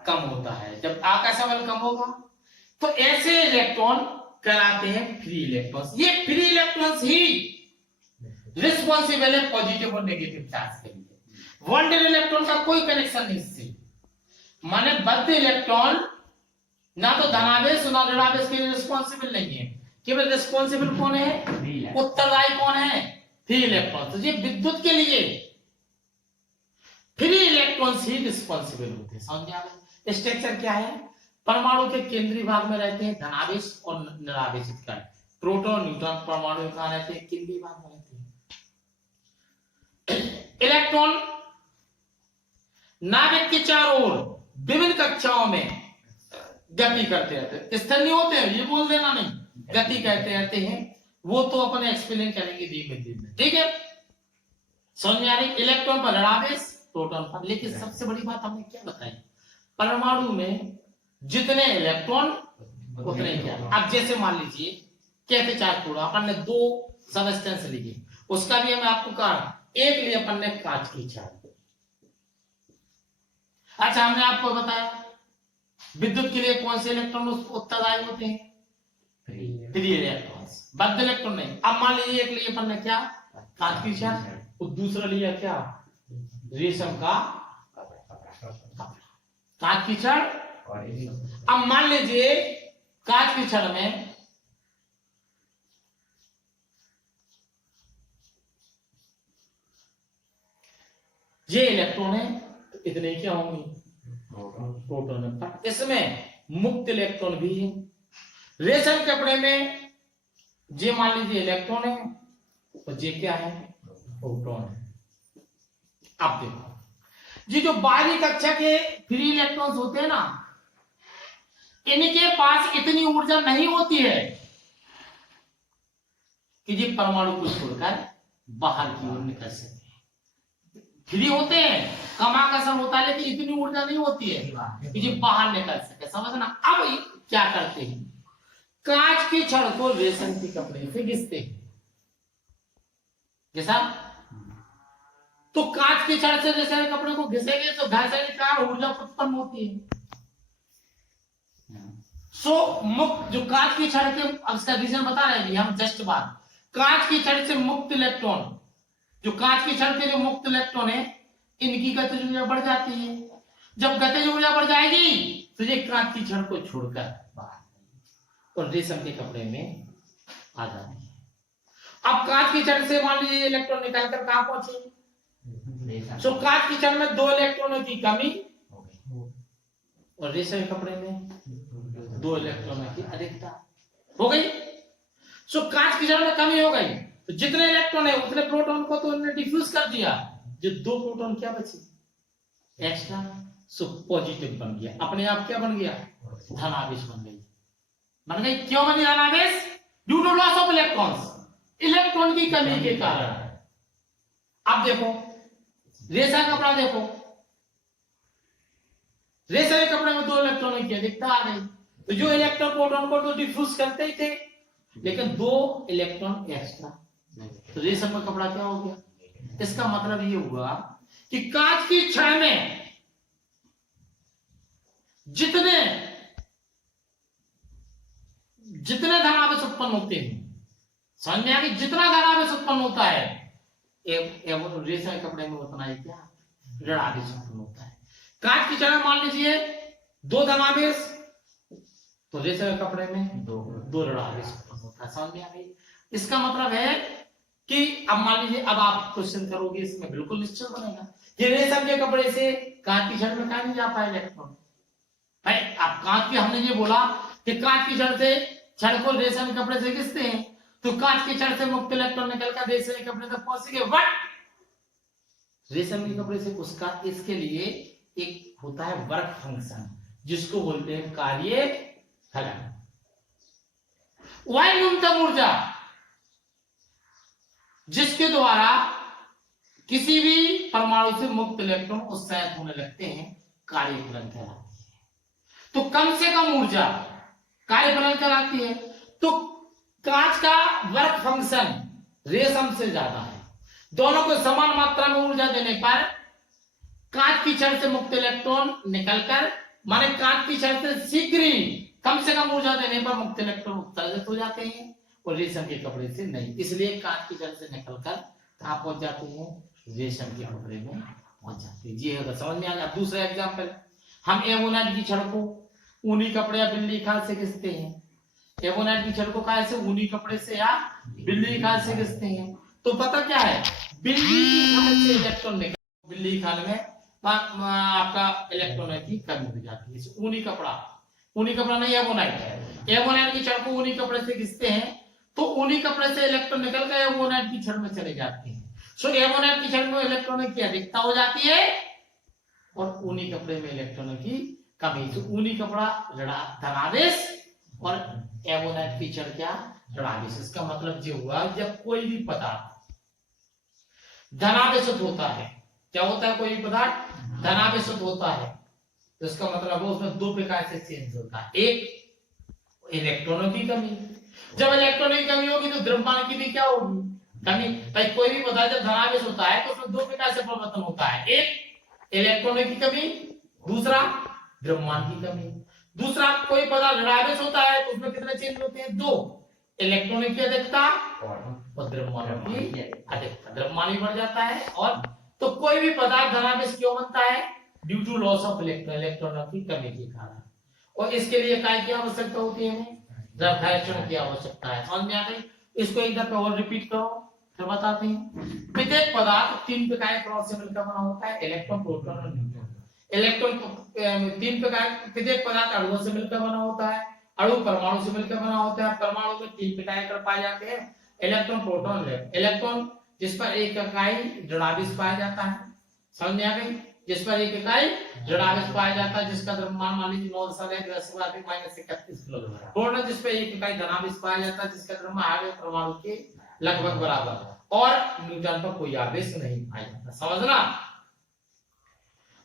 कम होता है। जब आकर्षण बल कम होगा तो ऐसे इलेक्ट्रॉन कहलाते हैं फ्री इलेक्ट्रॉन्स। ये फ्री इलेक्ट्रॉन्स ही रिस्पॉन्सिबल है पॉजिटिव और नेगेटिव चार्ज के लिए। बॉन्डेड इलेक्ट्रॉन का कोई कनेक्शन नहीं इससे। माने बद्ध इलेक्ट्रॉन ना तो धनावेश ना ऋणावेश के लिए रिस्पॉन्सिबल नहीं है, केवल रिस्पॉन्सिबल कौन है, उत्तरदायी कौन है, फ्री इलेक्ट्रॉन। तो ये विद्युत के लिए फ्री इलेक्ट्रॉन्स ही रिस्पॉन्सिबल होते हैं। समझ आ गया? स्ट्रक्चर क्या है, परमाणु के केंद्रीय भाग में रहते हैं धनावेश और निरावेशित कण, प्रोटॉन न्यूट्रॉन। परमाणु कहां रहते हैं, केंद्रीय भाग में रहते हैं। इलेक्ट्रॉन नाभिक के चारों ओर विभिन्न कक्षाओं में गति करते रहते हैं, स्थिर नहीं होते हैं, ये बोल देना नहीं, गति करते रहते हैं। वो तो अपन एक्सप्लेन करेंगे धीमे धीमे, ठीक है। समझ में आ रही? इलेक्ट्रॉन पर ऋणावेश, प्रोटॉन पर। लेकिन सबसे बड़ी बात हमने क्या बताई, परमाणु में जितने इलेक्ट्रॉन उतने क्या। अब जैसे मान लीजिए कैसे चार्ज थोड़ा अपन ने दो सबस्टेंस लिए, उसका भी मैं आपको कहा, एक लिए अपन ने कांच की चार्ज। अच्छा, हमने आपको बताया विद्युत के लिए कौन से इलेक्ट्रॉन उत्तरदायी होते हैं, फ्री इलेक्ट्रॉन्स, बद्ध इलेक्ट्रॉन नहीं। अब मान लीजिए एक लिए अपन ने क्या, कांच की चार्ज, और दूसरा लिया क्या, रेशम का कांच की छड़। अब मान लीजिए कांच की छड़ में ये इलेक्ट्रॉन है, तो इतने क्या होंगे, प्रोटॉन है। इसमें मुक्त इलेक्ट्रॉन भी है। रेशम कपड़े में जे मान लीजिए इलेक्ट्रॉन है और जे क्या है, प्रोटॉन है। अब देखो जी, जो बाहरी कक्षा के फ्री इलेक्ट्रॉन्स होते हैं ना, इनके पास इतनी ऊर्जा नहीं होती है कि जी परमाणु को छोड़कर बाहर की ओर निकल सके। फ्री होते हैं, कम आकर्षण होता है, लेकिन इतनी ऊर्जा नहीं होती है कि जी बाहर निकल सके। समझना? अब क्या करते हैं, कांच की छड़ को रेशम के कपड़े से घिसते हैं, जैसा तो कांच की छड़ से रेशम के कपड़े को घिसेंगे तो घर्षण के कारण ऊर्जा उत्पन्न होती है। मुक्त जो कांच की छड़ के, अब इसका रीजन बता रहे हैं हम जस्ट बात, कांच की छड़ से मुक्त इलेक्ट्रॉन, जो कांच की छड़ के जो मुक्त इलेक्ट्रॉन है, इनकी गतिज ऊर्जा बढ़ जाती है। जब गतिज ऊर्जा बढ़ जाएगी तो ये कांच की छड़ को छोड़कर बाहर और रेशम के कपड़े में आ जाती है। अब कांच की छड़ से मान लीजिए इलेक्ट्रॉन निकालकर कहां पहुंचे, तो कांच की छड़ में 2 इलेक्ट्रॉनों की कमी और रेशम के कपड़े में 2 इलेक्ट्रॉनों की अधिकता हो गई। सो कांच की छड़ में कमी हो गई, तो जितने इलेक्ट्रॉन है उतने प्रोटॉन को तो उन्होंने डिफ्यूज कर दिया, जो 2 प्रोटॉन क्या बची, एक्स्ट्रा। सो पॉजिटिव बन गया, अपने आप क्या बन गया, धनावेश बन गई। क्यों बनी धनावेश, due to loss of electrons, electron की कमी के कारण। अब देखो रेशा कपड़ा, देखो रेशा के कपड़े में 2 इलेक्ट्रॉनों की अधिकता आ गई, तो जो इलेक्ट्रॉन प्रोटॉन को तो डिफ्यूज करते ही थे, लेकिन 2 इलेक्ट्रॉन एक्स्ट्रा, तो रेशम का कपड़ा क्या हो गया। इसका मतलब ये हुआ कि कांच की छड़ में जितने धनावेश उत्पन्न होते हैं, समझ में आ गई, जितना धनावेश उत्पन्न होता है रेशम के कपड़े में उतना ही क्या, ऋणावेश उत्पन्न होता है। कांच की छड़ में मान लीजिए 2 धनावेश, तो रेशम के कपड़े में 2 ऋणावेश उत्पन्न होता है। समझ में आ गई? इसका मतलब है कि अब मान लीजिए, अब आप क्वेश्चन करोगे इसमें बिल्कुल निश्चित बनेगा कि रेशम के कपड़े से कांच की छड़ में कहां नहीं जा पाए इलेक्ट्रॉन भाई। अब कांच की, हमने ये बोला कि कांच की छड़ से छड़ को रेशम के कपड़े से घिसते हैं, तो कांच की छड़ से मुक्त इलेक्ट्रॉन निकलकर रेशम के कपड़े तक पहुंचेंगे, बट रेशम के कपड़े से उसका, इसके लिए एक होता है वर्क फंक्शन, जिसको बोलते हैं कार्य फलन। वह न्यूनतम ऊर्जा जिसके द्वारा किसी भी परमाणु से मुक्त इलेक्ट्रॉन उत्साहित होने लगते हैं, कार्यफलन कहलाती है। तो कम से कम ऊर्जा कार्यफलन कहलाती है। तो कांच का वर्क फंक्शन रेशम से ज्यादा है। दोनों को समान मात्रा में ऊर्जा देने पर कांच की छड़ से मुक्त इलेक्ट्रॉन निकलकर, माने कांच की छड़ से शीघ्र ही कम से कम ऊर्जा देने पर मुक्त इलेक्ट्रॉन उत्सर्जित हो जाते हैं और रेशम के कपड़े से नहीं। इसलिए कांच की छड़ से निकलकर कहां पहुंच जाते हैं, रेशम के कपड़े में पहुंच जाते हैं। जी अगर समझ में आ जाए। दूसरा एग्जाम्पल, हम एमोनाइट की छड़ को ऊनी कपड़े या बिल्ली खाल से घिसते हैं। एमोनाइट की छड़ को कहां से, ऊनी कपड़े से या बिल्ली खाल से घिसते हैं। तो पता क्या है, बिल्ली की खाल से इलेक्ट्रॉन निकल, बिल्ली खाल में आपका इलेक्ट्रॉन की कमी हो जाती है। ऊनी कपड़ा नहीं, एमोनाइट है। एमोनाइट की छड़ को ऊनी कपड़े से घिसते हैं तो ऊनी कपड़े से इलेक्ट्रॉन निकल कर एमोनाइट की छड़ में चले जाते हैं। सो एमोनाइट की छड़ में इलेक्ट्रॉन की अधिकता हो जाती है और ऊनी कपड़े में इलेक्ट्रॉन की कमी। तो ऊनी कपड़ा धनावेश और एमोनाइट की छड़ क्या, ऋणावेश। इसका मतलब ये हुआ, जब कोई भी पदार्थ धनावेशित होता है, क्या होता है, कोई भी पदार्थ धनावेशित होता है, तो इसका मतलब है उसमें दो प्रकार से चेंज होता है। एक, इलेक्ट्रॉनों की कमी। जब इलेक्ट्रॉनों की कमी होगी तो द्रव्यमान की भी क्या होगी, कमी। भाई कोई भी पदार्थ जब धनावेश होता है तो उसमें दो प्रकार से परिवर्तन होता है, एक इलेक्ट्रॉनों की कमी, दूसरा द्रव्यमान की कमी। दूसरा, कोई पदार्थ ऋणावेश होता है तो उसमें कितने चेंज होते हैं, दो, इलेक्ट्रॉनों की अधिकता और द्रव्यमान की अधिकता। द्रव्यमान भी बढ़ जाता है। और तो कोई भी पदार्थ धनावेश क्यों बनता है, due to loss of electron, इलेक्ट्रॉनों की कमी के कारण। और इसके लिए काय की आवश्यकता होती है, द्रव्याकर्षण की आवश्यकता है। समझ में आ गई। इसको एक दफा और रिपीट करो फिर बताते हैं। प्रत्येक पदार्थ तीन प्रकार के परमाणु से मिलकर बना होता है, इलेक्ट्रॉन, प्रोटॉन और न्यूट्रॉन। इलेक्ट्रॉन तीन प्रकार, प्रत्येक पदार्थ अणुओं से मिलकर बना होता है, अणु परमाणु से मिलकर बना होता है। परमाणु में तीन प्रकार पाए जाते हैं, इलेक्ट्रॉन, प्रोटॉन, इलेक्ट्रॉन जिस पर एक इकाई ऋणावेश पाया जाता है। समझ में आ गई। जिस पर एक इकाई ऋणावेश पाया जाता है, जिसका द्रव्यमान मान लीजिए 9 -31 किलोग्राम। प्रोटॉन जिस पर एक इकाई धनावेश पाया जाता है, जिसका द्रव्यमान परमाणु के लगभग बराबर। और न्यूट्रॉन पर कोई आवेश नहीं पाया जाता। समझना,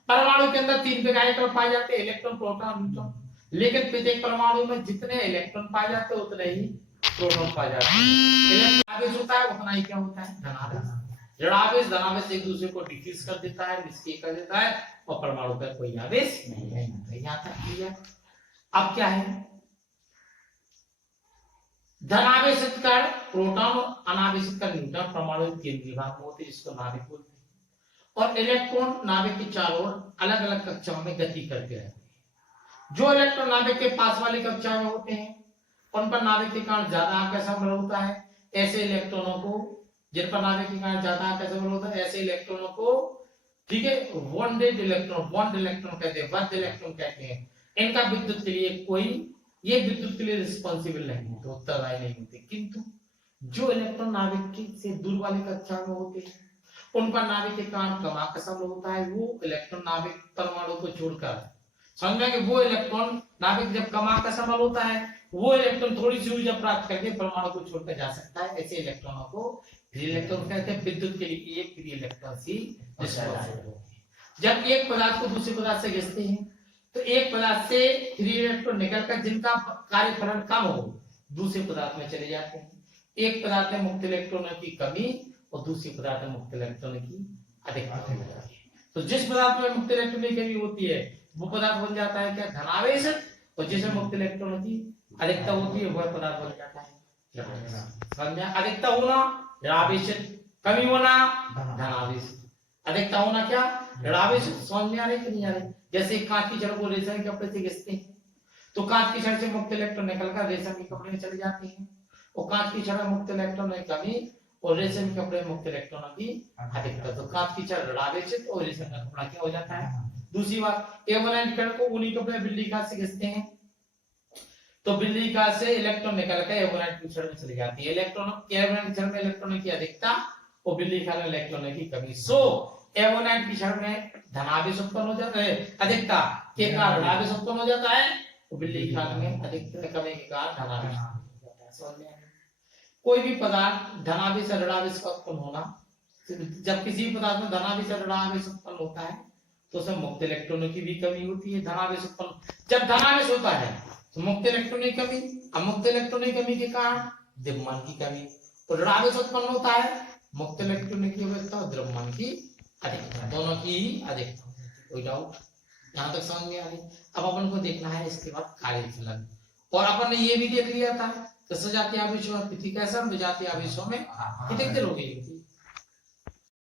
परमाणु के अंदर तीन प्रकार पाए जाते हैं, इलेक्ट्रॉन, प्रोटॉन, न्यूट्रॉन। लेकिन प्रत्येक परमाणु में जितने इलेक्ट्रॉन पाए जाते हैं उतने ही प्रोटॉन पाए जाते हैं। इलेक्ट्रॉन आवेश होता है उतना ही क्या होता है, धनावेश। ऋणावेश, धनावेश एक दूसरे को डिफ्यूज कर देता है, निष्क्रिय कर देता है और परमाणु पर कोई आवेश नहीं होता। यहां तक क्लियर। अब क्या है, धनावेशित कर प्रोटॉन, अनावेशित कर न्यूट्रॉन परमाणु के केंद्रीय भाग में होते हैं, जिसको नाभिक बोलते हैं। और इलेक्ट्रॉन नाभिक के चारों ओर अलग अलग कक्षाओं में गति करते रहते हैं। जो इलेक्ट्रॉन नाभिक के पास वाली कक्षा में होते हैं उन पर नाभिक के कारण ज्यादा आकर्षण बल होता है। ऐसे इलेक्ट्रॉनों को, जिन पर नाभिक के कारण ज्यादा आकर्षण बल होता है, ऐसे इलेक्ट्रॉनों को, ठीक है, बॉन्डेड इलेक्ट्रॉन, बॉन्ड इलेक्ट्रॉन कहते हैं, बद्ध इलेक्ट्रॉन कहते हैं। इनका विद्युत के लिए कोई, ये विद्युत के लिए रिस्पॉन्सिबल नहीं होते, उत्तरदायी नहीं होते। किंतु जो इलेक्ट्रॉन नाभिक के से दूर वाली कक्षा में होते हैं उन पर नाभिक के कारण कम आकर्षण होता है। वो इलेक्ट्रॉन नाभिक परमाणु को छोड़कर, समझ में कि वो इलेक्ट्रॉन नाभिक जब कम आकर्षण बल होता है, वो इलेक्ट्रॉन थोड़ी सी ऊर्जा प्राप्त करके परमाणु को छोड़कर जा सकता है। ऐसे इलेक्ट्रॉनों को फ्री इलेक्ट्रॉन कहते हैं। विद्युत के लिए एक फ्री इलेक्ट्रॉन सी रिस्पॉन्सिबल होती है। जब एक पदार्थ को दूसरे पदार्थ से घिसते हैं तो एक पदार्थ से फ्री इलेक्ट्रॉन निकलकर जिनका कार्यफलन कम हो दूसरे पदार्थ में चले जाते हैं। एक पदार्थ में मुक्त इलेक्ट्रॉनों की कमी और दूसरे पदार्थ में मुक्त इलेक्ट्रॉन की अधिकता हो जाती है। तो जिस पदार्थ में मुक्त इलेक्ट्रॉन की कमी होती है वो पदार्थ बन जाता है क्या, धनावेशित। और जिसमें मुक्त इलेक्ट्रॉन की अधिकता होती है वह पदार्थ बन जाता है समझा। अधिकता होना ऋणावेशित, कमी होना धनावेशित। अधिकता होना क्या, ऋणावेशित। समझ में आ रही कि नहीं आ रही। जैसे कांच की छड़ को रेशम के कपड़े से घिसते हैं तो कांच की छड़ से मुक्त इलेक्ट्रॉन निकलकर रेशम के कपड़े में चले जाते हैं। और कांच की छड़ में मुक्त इलेक्ट्रॉन की कमी और रेशम के कपड़े में मुक्त इलेक्ट्रॉनों की अधिकता। तो कांच की छड़ ऋणावेशित और रेशम का कपड़ा क्या हो जाता है। दूसरी बात, एवोनाइट छड़ को ऊनी कपड़े बिल्ली कांच से घिसते हैं तो बिल्ली कांच से इलेक्ट्रॉन निकलकर एवोनाइट की छड़ में चली जाती है। इलेक्ट्रॉन, एवोनाइट छड़ में इलेक्ट्रॉनों की अधिकता और बिल्ली कांच में इलेक्ट्रॉनों की कमी। सो एवोनाइट की छड़ में धनावेश उत्पन्न हो जाता है, अधिकता के कारण ऋणावेश उत्पन्न हो जाता है। और बिल्ली कांच में अधिकता कमी के कारण धनावेश हो जाता है। समझ में आया। कोई भी पदार्थ धनावेश या ऋणावेश का उत्पन्न होना, जब किसी भी पदार्थ में धनावेश या ऋणावेश उत्पन्न होता है तो उसमें मुक्त इलेक्ट्रॉनों की भी कमी होती है। धनावेश उत्पन्न, जब धनावेश होता है तो मुक्त इलेक्ट्रॉनों की कमी, अमुक्त इलेक्ट्रॉनों की कमी के कारण द्रव्यमान की कमी। तो ऋणावेश उत्पन्न होता है, मुक्त इलेक्ट्रॉनों की अवस्था और द्रव्यमान की अधिकता, दोनों की ही अधिकता होती है। कोई डाउट यहाँ तक समझ में आ गई? अब अपन को देखना है इसके बाद कार्यफलन, और अपन ने ये भी देख लिया था कि सजातीय आवेशों में पृथ्वी कैसा, विजातीय आवेशों में कितने होगी।